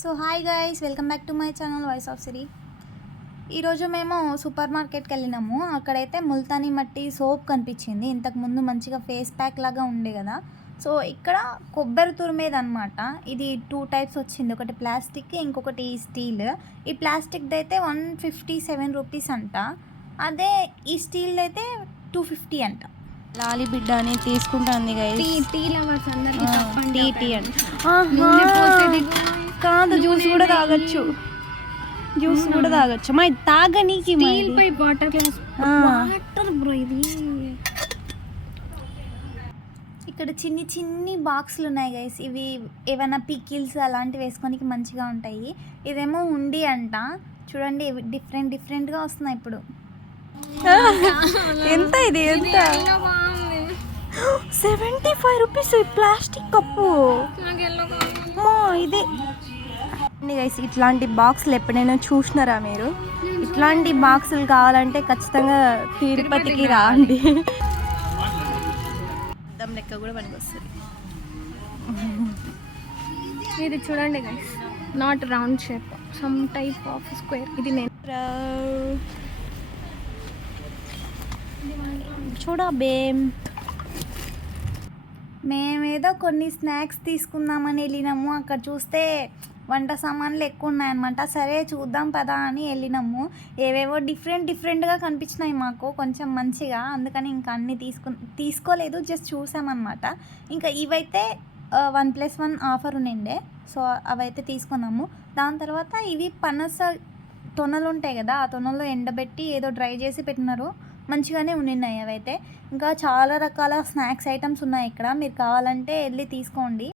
So hi guys, welcome back to my channel voice of Siri. ఈరోజు మేము super మార్కెట్కి వెళ్ళినాము. అక్కడైతే ముల్తానీ మట్టి సోప్ కనిపించింది. ఇంతకుముందు మంచిగా ఫేస్ ప్యాక్ లాగా ఉండే కదా. సో ఇక్కడ కొబ్బరి తురిమేదనమాట. ఇది 2 టైప్స్ వచ్చింది, ఒకటి ప్లాస్టిక్, ఇంకొకటి స్టీల్. ఈ ప్లాస్టిక్ది అయితే 157 రూపీస్ అంట, అదే ఈ స్టీల్ అయితే 250 అంట. లాలి బిడ్డ అని తీసుకుంటాంది టీ లవర్స్ అందరికి టీ అంట. కాదు, జ్యూస్ కూడా తాగొచ్చు, మా తాగనీకి వాటర్ గ్లాస్ వాటర్ బ్రో. ఇది ఇక్కడ చిన్ని బాక్సులు ఉన్నాయి గైస్. ఇవి ఏమైనా పికిల్స్ అలాంటివి వేసుకోనికి మంచిగా ఉంటాయి. ఇదేమో ఉండి అంట. చూడండి, డిఫరెంట్గా వస్తున్నాయి ఇప్పుడు. ఎంత ఇది? ఎంత? 75 రూపీస్ ప్లాస్టిక్ కప్పు. ఇది గైస్, ఇట్లాంటి బాక్సులు ఎప్పుడైనా చూసినారా మీరు? ఇట్లాంటి బాక్సులు కావాలంటే ఖచ్చితంగా తిరుపతికి రాండి. దమ్ లెక్క కూడా పనికి వస్తుంది. ఇది చూడండి guys, not round shape, some type of square. ఇది నేను చూడబేం. మేమేదో కొన్ని స్నాక్స్ తీసుకుందామని వెళ్ళినాము. అక్కడ చూస్తే వంట సామాన్లు ఎక్కువ ఉన్నాయన్నమాట. సరే చూద్దాం పదా అని వెళ్ళినాము. ఏవేవో డిఫరెంట్గా కనిపించినాయి మాకు, కొంచెం మంచిగా. అందుకని ఇంకా అన్నీ తీసుకోలేదు, జస్ట్ చూసామన్నమాట. ఇంకా ఇవైతే 1+1 ఆఫర్ ఉండే, సో అవైతే తీసుకున్నాము. దాని తర్వాత ఇవి పనస తొనలు ఉంటాయి కదా, ఆ తొనల్లో ఎండబెట్టి ఏదో డ్రై చేసి పెట్టినారు. మంచిగానే ఉన్నాయి అవైతే. ఇంకా చాలా రకాల స్నాక్స్ ఐటమ్స్ ఉన్నాయి ఇక్కడ. మీరు కావాలంటే వెళ్ళి తీసుకోండి.